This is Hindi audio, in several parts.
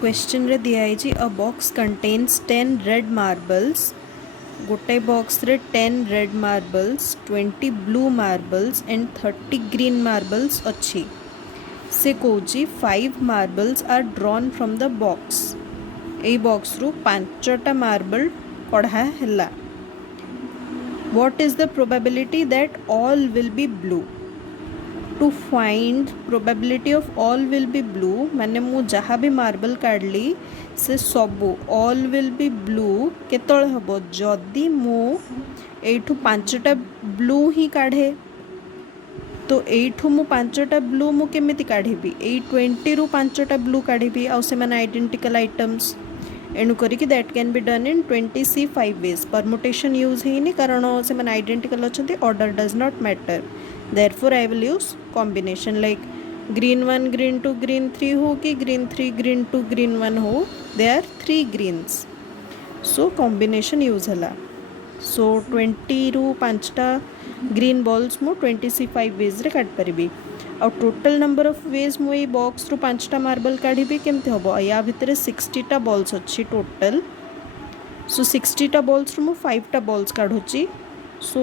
क्वेश्चन रे दिया है a box contains 10 red marbles गोटे बॉक्स रे 10 red marbles 20 blue marbles and 30 green marbles अच्छी से कौची 5 marbles are drawn from the box ए बॉक्स रु 5टा मार्बल कढ़ा है what is the probability that all will be blue to find probability of all will be blue माने मु जहाँ भी मार्बल काढ़ली से सबू ऑल विल बी ब्लू केतल हम जदि मु एठू 5टा ब्लू ही काढ़े तो एठू मु 5टा ब्लू मु केमिति काढ़ी ए 20 रु 5टा ब्लू काढ़ी आउ से माने आइडेंटिकल आइटम्स एणु करिक that can be done in 25 ways permutation use है कारण से माने आइडेंटिकल अच्छे order does not matter therefore I will use combination like green 1 green 2 green 3 हो कि green 3 green 2 green 1 हो they are 3 greens so combination use हला so 20 रु 5टा green balls मु 25 ways रे काट परिबी और टोटल नंबर ऑफ वेज मु ए बॉक्स रु 5टा मार्बल काढ़ी केमते हबो या भितरे 60टा बॉल्स अच्छी टोटल सो 60टा बॉल्स रु मु 5टा बॉल्स काढुची सो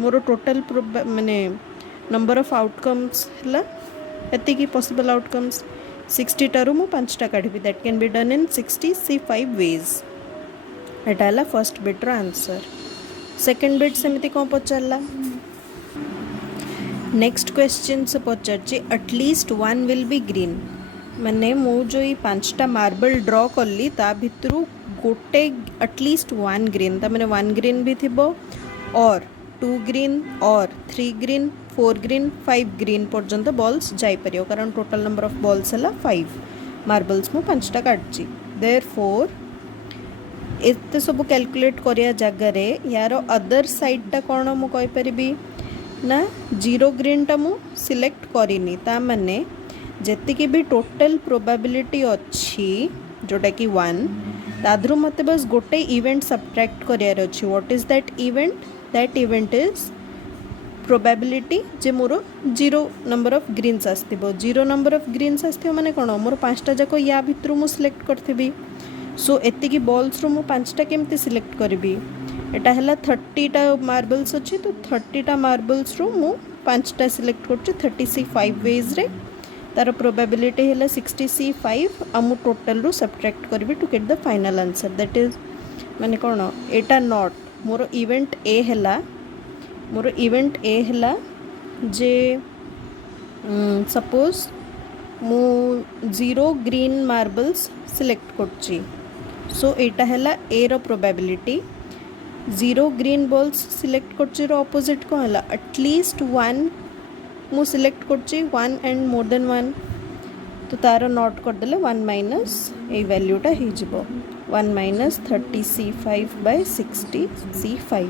मोर टोटल माने नंबर ऑफ आउटकम्स है एति पॉसिबल आउटकम्स 60 टारू मु 5टा काढ़ी that can be done in 65 ways एटा है फर्स्ट बिट्र आंसर सेकंड बिट सेमती कौन पचारा नेक्स्ट क्वेश्चन से पचार एटलिस्ट 1 विल बी ग्रीन माने मु जो 5टा मार्बल ड्रॉ कली ता भितरु गोटे एटलिस्ट 1 ग्रीन ता माने 1 ग्रीन भी थिबो और 2 ग्रीन और 3 ग्रीन 4 ग्रीन 5 ग्रीन पर्यंत बॉल्स जापर कारण टोटल नंबर ऑफ बॉल्स है 5 मार्बल्स मु 5टा काटची देयरफॉर एते सब कैलकुलेट करिया जगह रे यार अदर साइड टा कोन मु कहि परिबी ना 0 ग्रीन टा मु सिलेक्ट करिनी ता माने जेतिकी भी टोटल प्रोबेबिलिटी अच्छी जोटा कि 1 ताधरु मते बस गोटे इवेंट सब्ट्रैक्ट करियार अछि what is that event is probability जे मोर 0 नंबर ऑफ ग्रीन्स आसथिबो 0 नंबर ऑफ ग्रीन्स आसथिबो माने कोन मोर 5टा जाको या भितरु मु सिलेक्ट करथिबी सो एतिकी बॉल्स रो मु 5टा केमते सिलेक्ट करबी एटा हला 30टा मार्बल्स अछि तो 30टा मार्बल्स रो मु 5टा सिलेक्ट करछि 35 वेज रे तार प्रोबेबिलिटी हला 65 आ मु टोटल रो सब्ट्रैक्ट करबी to get the final answer that is माने कोन एटा नॉट मोर इवेंट ए हला मोर इवेंट ए हला जे सपोज मु 0 ग्रीन मार्बल्स सिलेक्ट करछि सो एटा हला ए रो प्रोबेबिलिटी 0 ग्रीन बॉल्स सिलेक्ट करछि रो ऑपोजिट को हला एटलीस्ट 1 मु सिलेक्ट करछि 1 एंड मोर देन 1 तो तार नोट कर देले 1 माइनस ए वैल्यूटा ही जिवो 1 माइनस 30 C5/60 C5